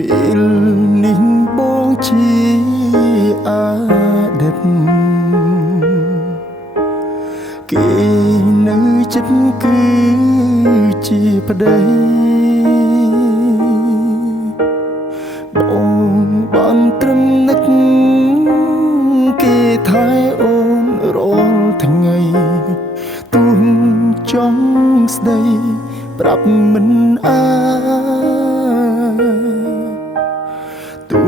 ពេលនេះបងជាអតីតគេនៅចិត្តគឺជាប្តីបងបានត្រឹមនឹកគេថែអូនរាល់ថ្ងៃទូនចង់ស្ដីប្រាប់មិនទូ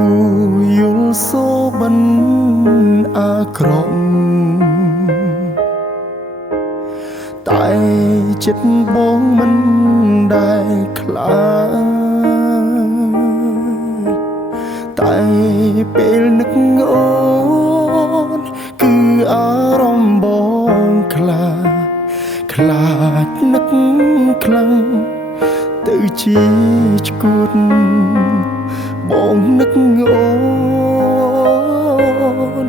យល់សូបិនអាក្រក់តែចិត្តបងមិនដែលខ្លាចតែពេលនឹកអូនគឺអារម្មណ៍បងខ្លាចនឹកខ្លាំងទៅជាឆ្កួតបងនឹកអូន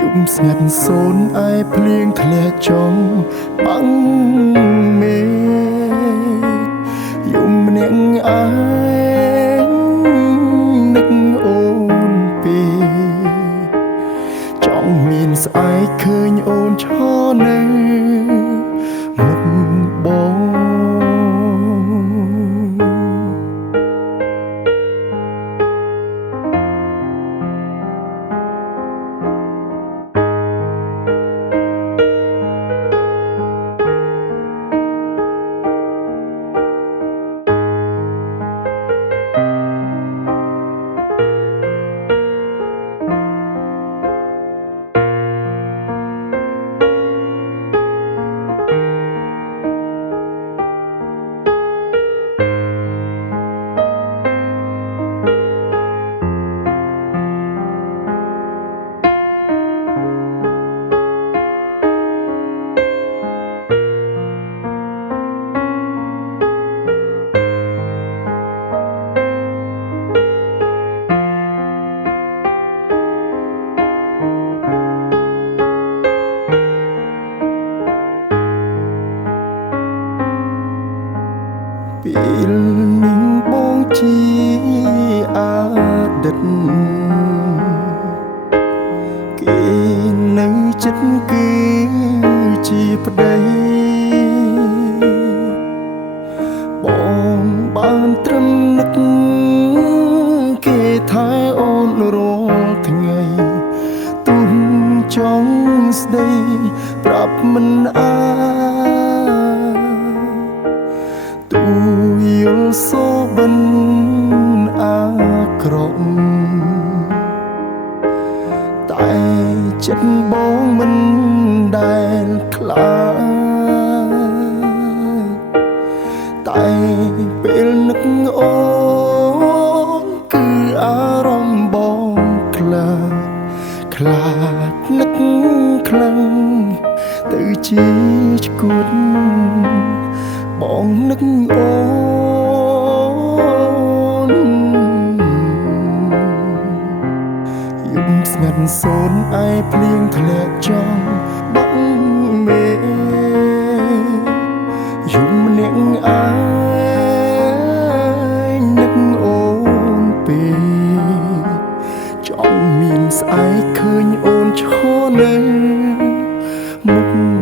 យំស្ងាត់សូនឯភ្លៀងធ្លាក់ចង់បាំងមេយំម្នាក់ឯងនឹកអូនពេកចង់មានស្អែកឃើញអូនឈរនៅមុខបងពេលនេះបងជាអតីតគេនៅចិត្តគឺជាប្តីបងបានត្រឹមនឹកគេថែអូនរាល់ថ្ងៃទូនចង់ស្ដីប្រាប់មិនទូយល់សូបិនអាក្រក់តែចិត្តបងមិនដែលខ្លាចតែពេលនឹកអូនគឺអារម្មណ៍បងខ្លាចនឹកខ្លាំងទៅជាឆ្កួតបងនឹកអូនយំស្ងាត់សូនឯភ្លៀងធ្លាក់ចង់បាំងមេយំម្នាក់ឯងនឹកអូនពេកចង់មានស្អែកឃើញអូនឈរនៅមុខ